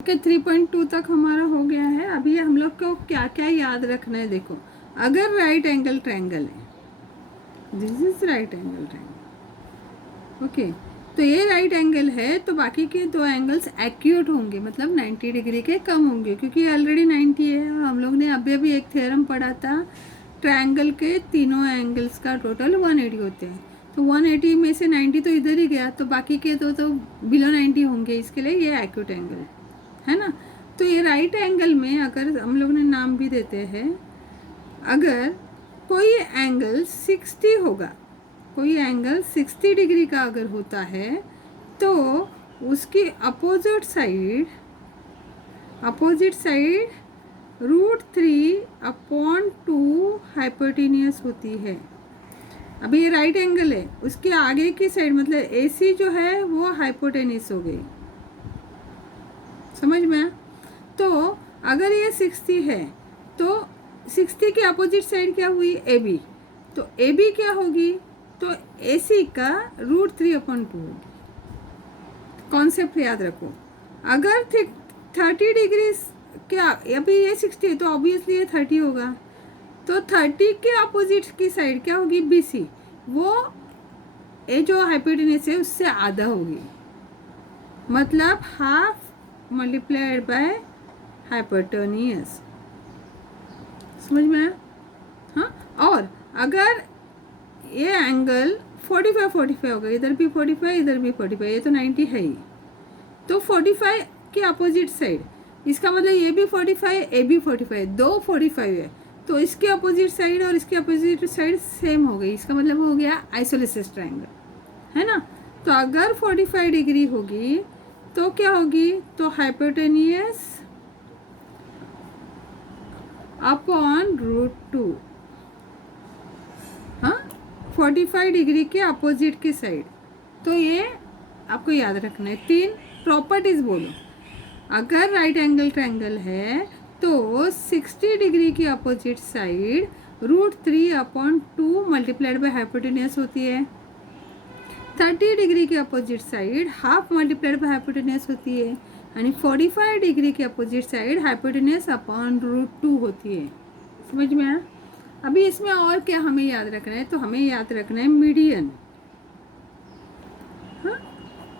Okay, 3.2 तक हमारा हो गया है। अभी हम लोग को क्या क्या याद रखना है। देखो, अगर राइट एंगल ट्रायंगल है, this is right angle triangle, okay, तो ये राइट एंगल है तो बाकी के दो एंगल्स एक्यूट होंगे, मतलब 90 डिग्री के कम होंगे, क्योंकि ऑलरेडी 90 है। और हम लोग ने अभी अभी एक थ्योरम पढ़ा था, ट्रायंगल के तीनों एंगल्स का टोटल 180 होते हैं। तो 180 में से 90 तो इधर ही गया, तो बाकी के दो तो बिलो 90 होंगे, इसके लिए ये एक्यूट एंगल है ना। तो ये राइट एंगल में अगर हम लोग ने नाम भी देते हैं, अगर कोई एंगल 60 होगा, कोई एंगल 60 डिग्री का अगर होता है, तो उसकी अपोजिट साइड √3/2 हाइपोटेन्यूस होती है। अभी ये राइट एंगल है, उसके आगे की साइड मतलब AC जो है वो हाइपोटेन्यूस हो गई, समझ में। तो अगर ये 60 है तो 60 के अपोजिट साइड क्या हुई, AB, तो AB क्या होगी, तो AC का √3/2 होगी। कॉन्सेप्ट याद रखो। अगर 30 डिग्री क्या, अभी ये 60 है तो ऑब्वियसली ये 30 होगा, तो 30 के अपोजिट की साइड क्या होगी, BC, वो ये जो हाइपोटेन्यूस है उससे आधा होगी, मतलब हाफ मल्टीप्लाइड बाय हाइपोटेन्यूस, समझ में आया। हाँ, और अगर ये एंगल 45 होगा, इधर भी 45 इधर भी 45, ये तो 90 है ही, तो 45 के अपोजिट साइड, इसका मतलब ये भी 45 ये भी 45, दो 45 है, तो इसके अपोजिट साइड और इसके अपोजिट साइड सेम हो गई, इसका मतलब हो गया आइसोसेलेस ट्रायंगल, है ना। तो अगर 45 डिग्री होगी तो क्या होगी, तो हाइपोटेन्यूस अपॉन √2, हाँ, 45 डिग्री के अपोजिट की साइड। तो ये आपको याद रखना है। 3 प्रॉपर्टीज बोलो। अगर राइट एंगल ट्रायंगल है तो 60 डिग्री की opposite side √3/2 multiplied by hypotenuse होती है। 30 डिग्री की opposite side half multiplied bye hypotenuse होती है, यानी 45 डिग्री की अपोजिट साइड हाइपोटेन्यूस अपॉन √2 होती है, समझ में आया। अभी इसमें और क्या हमें याद रखना है, तो हमें याद रखना है मीडियन। हाँ,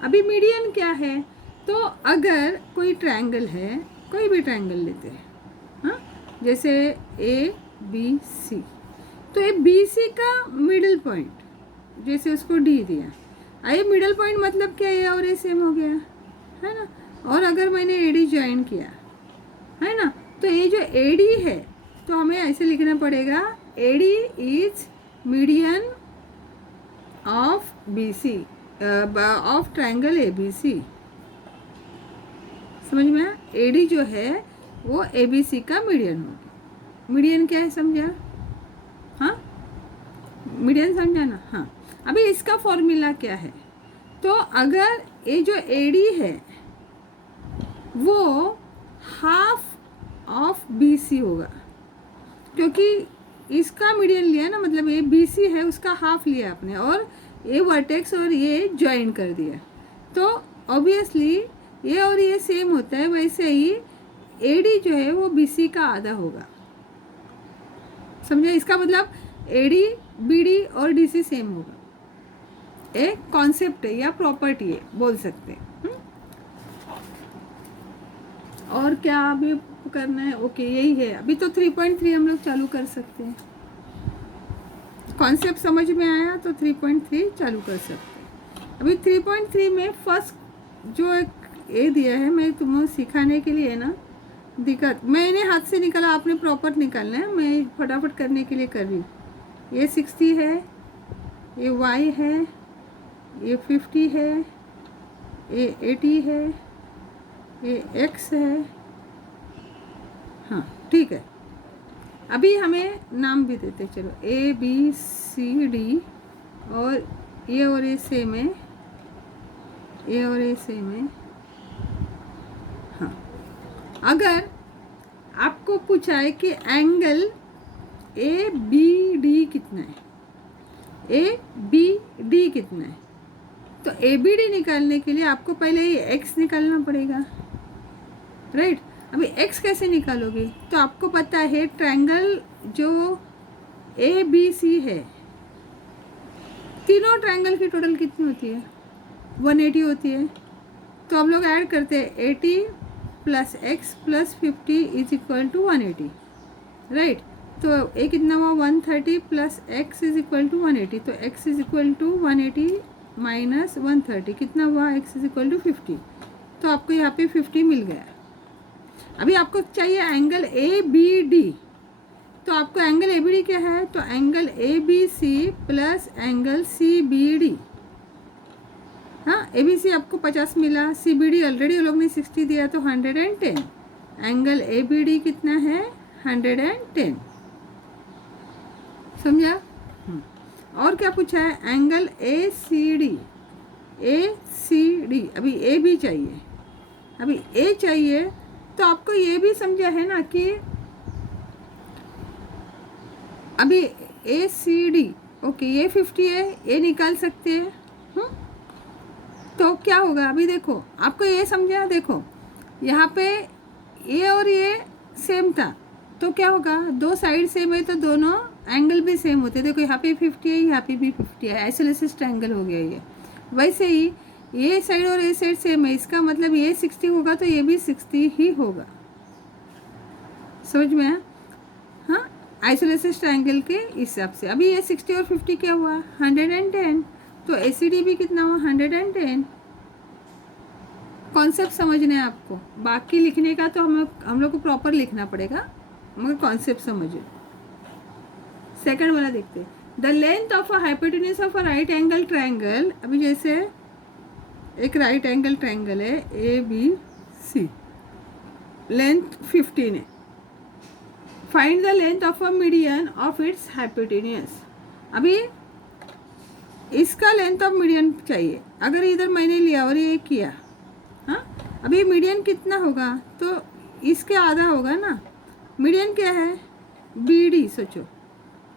अभी मीडियन क्या है, तो अगर कोई ट्रायंगल है, कोई भी ट्रायंगल लेते हैं, हाँ, जैसे ABC, तो ये BC का मिडिल पॉइंट, जैसे उसको D दिया, ये मिडिल पॉइंट मतलब क्या है, और ये सेम हो गया, है ना। और अगर मैंने AD ज्वाइन किया, है ना, तो ये जो AD है तो हमें ऐसे लिखना पड़ेगा, AD is median of BC of triangle ABC, समझ में आया। AD जो है वो ABC का मीडियन होगी। मीडियन क्या है, समझा, हाँ, मीडियन समझा ना। हाँ, अभी इसका फॉर्मूला क्या है, तो अगर ये जो AD है वो हाफ ऑफ BC होगा, क्योंकि इसका मीडियन लिया ना, मतलब ये BC है उसका हाफ लिया आपने, और ये वर्टेक्स और ये ज्वाइन कर दिया, तो ऑब्वियसली ये और ये सेम होता है, वैसे ही AD जो है वो BC का आधा होगा, समझे। इसका मतलब AD BD और DC सेम होगा, एक कॉन्सेप्ट है या प्रॉपर्टी है बोल सकते हैं। और क्या अभी करना है, ओके, यही है। अभी तो 3.3 हम लोग चालू कर सकते हैं, कॉन्सेप्ट समझ में आया तो 3.3 चालू कर सकते हैं। अभी 3.3 में फर्स्ट जो एक ये दिया है, मैं तुम्हें सिखाने के लिए ना, दिक्कत मैंने हाथ से निकाला, आपने प्रॉपर निकालना है, मैं फटाफट करने के लिए कर रही हूँ। ये 60 है, ये Y है, ये 50 है, ये 80 है, ये X है, हाँ ठीक है। अभी हमें नाम भी देते, चलो ABCD, और ये सेम है, ये और ये सेम है। हाँ, अगर आपको पूछा है कि एंगल ABD कितना है, ABD कितना है, तो ABD निकालने के लिए आपको पहले ये X निकालना पड़ेगा, राइट। अभी x कैसे निकालोगे, तो आपको पता है ट्रायंगल जो ए बी सी है, तीनों ट्रायंगल की टोटल कितनी होती है, 180 होती है। तो हम लोग ऐड करते हैं 80 plus x plus 50 is equal to 180, right. तो ए कितना हुआ 130 plus x is equal to 180, तो x is equal to 180 minus 130 कितना हुआ, एक्स इज इक्वल टू 50। तो आपको यहाँ पे 50 मिल गया। अभी आपको चाहिए एंगल ए बी डी, तो आपको एंगल ए बी डी क्या है, तो angle A B C plus angle C B D. हाँ, ए बी सी आपको 50 मिला, सी बी डी ऑलरेडी लोग ने 60 दिया तो 110। एंगल ए बी डी कितना है 110, समझा। और क्या पूछा है, angle A C D, A C D. अभी ए भी चाहिए, अभी ए चाहिए तो आपको ये भी समझा है ना कि अभी ए सी डी, ओके ये 50 है, ए निकाल सकते हैं। तो क्या होगा, अभी देखो आपको ये समझा, देखो यहाँ पे ए और ये सेम था तो क्या होगा, दो साइड सेम है तो दोनों एंगल भी सेम होते हैं। देखो यहाँ पे 50 है, यहाँ पे भी 50 है, आइसोलेसिस ट्रायंगल हो गया ये। वैसे ही ये साइड और ये साइड सेम है, इसका मतलब ये 60 होगा तो ये भी 60 ही होगा, समझ में आया। हाँ, आइसोलेसिस ट्रायंगल के हिसाब से। अभी ये 60 और 50 क्या हुआ 110, तो एसीडी भी कितना हुआ 110। कॉन्सेप्ट समझना है आपको, बाकी लिखने का तो हम लोग को प्रॉपर लिखना पड़ेगा, मगर कॉन्सेप्ट समझो। सेकंड वाला देखते हैं, the length of a hypotenuse of a right angle triangle. अभी जैसे एक राइट एंगल ट्रायंगल है ए बी सी, लेंथ 15 है, find the length of a median of its hypotenuse. अभी इसका लेंथ ऑफ मीडियन चाहिए, अगर इधर मैंने लिया और ये किया, हाँ अभी मीडियन कितना होगा, तो इसके आधा होगा ना। मीडियन क्या है बी डी, सोचो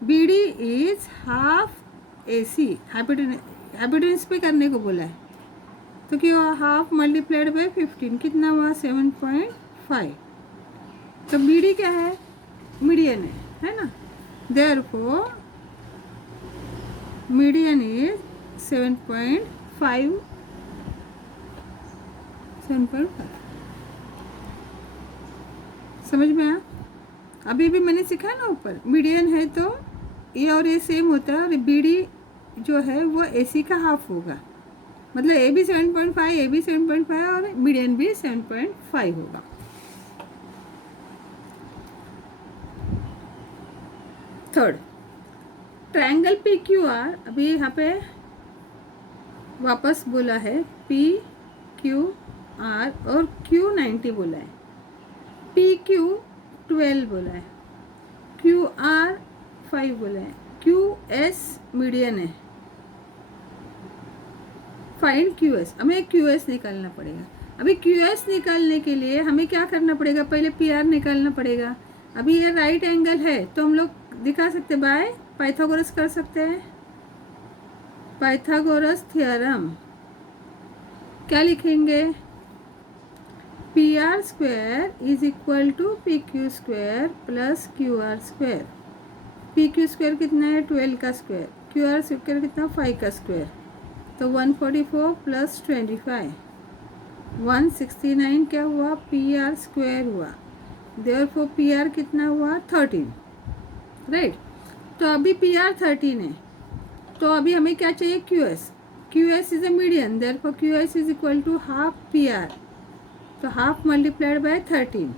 B D is half A C, hypotenuse पे करने को बोला है, तो क्या हुआ हाफ मल्टीप्लाइड बाय 15 कितना हुआ 7.5। तो बी डी क्या है मीडियन है ना, देयरफॉर मीडियन इज 7.5। समझ में आया। अभी भी मैंने सिखाया ना ऊपर, मीडियन है तो ए और ए सेम होता है, और बी डी जो है वो ए सी का हाफ होगा, मतलब ए भी 7.5, ए भी 7.5 और मीडियन भी 7.5 होगा। Third, triangle P Q R. अभी यहाँ पे वापस बोला है पी क्यू आर और क्यू 90 बोला है, पी क्यू 12 बोला है, क्यू आर 5 बोला है, क्यू एस मीडियन है। फाइंड क्यू एस, हमें क्यू एस निकालना पड़ेगा। अभी क्यू एस निकालने के लिए हमें क्या करना पड़ेगा, पहले पी आर निकालना पड़ेगा। अभी ये राइट एंगल है तो हम लोग दिखा सकते बाय पाइथागोरस कर सकते हैं, पाइथागोरस थ्योरम। क्या लिखेंगे, P R square is equal to P Q square plus Q R square. P Q square कितना है 12 का स्क्वायर, क्यू आर स्क्वायर कितना 5 का स्क्वायर, तो 144 प्लस 25 169 क्या हुआ पी आर स्क्वायर हुआ, देयरफॉर पी आर कितना हुआ 13, राइट। तो अभी पी आर 13 है, तो अभी हमें क्या चाहिए Q S. Q S is a median, therefore Q S is equal to half P R, तो half multiplied by 13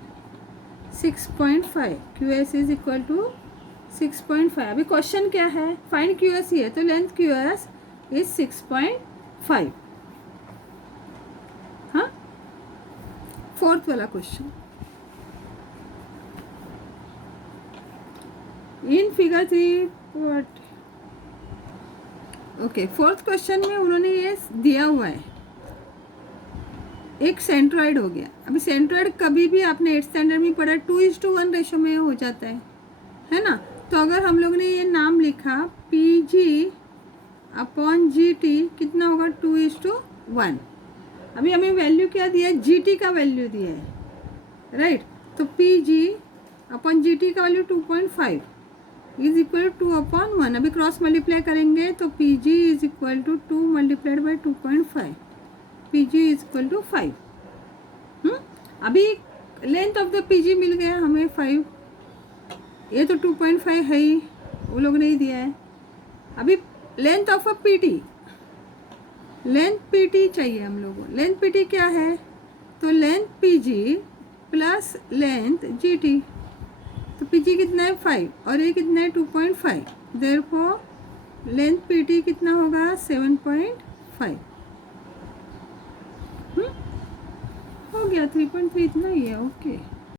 6.5, Q S is equal to 6.5। अभी क्वेश्चन क्या है, फाइंड क्यू एस ही है, तो लेंथ क्यू एस इज 6.5। हाँ, fourth वाला question, in figure 3 okay. Fourth question में उन्होंने ये दिया हुआ है, एक सेंट्रॉइड हो गया। अभी सेंट्रॉइड कभी भी आपने 8th स्टैंडर्ड में पढ़ा 2:1 रेशो में हो जाता है ना। तो अगर हम लोग ने ये नाम लिखा P G upon G T कितना होगा 2:1। अभी हमें वैल्यू क्या दिया है, जी टी का वैल्यू दिया है, राइट। तो पी जी अपन जी टी का वैल्यू 2.5 इज इक्वल टू 2/1। अभी क्रॉस मल्टीप्लाई करेंगे तो P G is equal to 2 multiplied by 2.5, P G is equal to 5। अभी length of the P G मिल गया हमें 5, ये तो 2.5 है ही, वो लोग नहीं दिया है। अभी length of a P T, length P T चाहिए हम लोगों को। लेंथ पी टी क्या है? तो length P G plus length G T. तो पी जी कितना है 5 और ये कितना है 2.5, देयरफॉर लेंथ पी टी कितना होगा 7.5। हो गया 3.3 इतना ही है। ओके।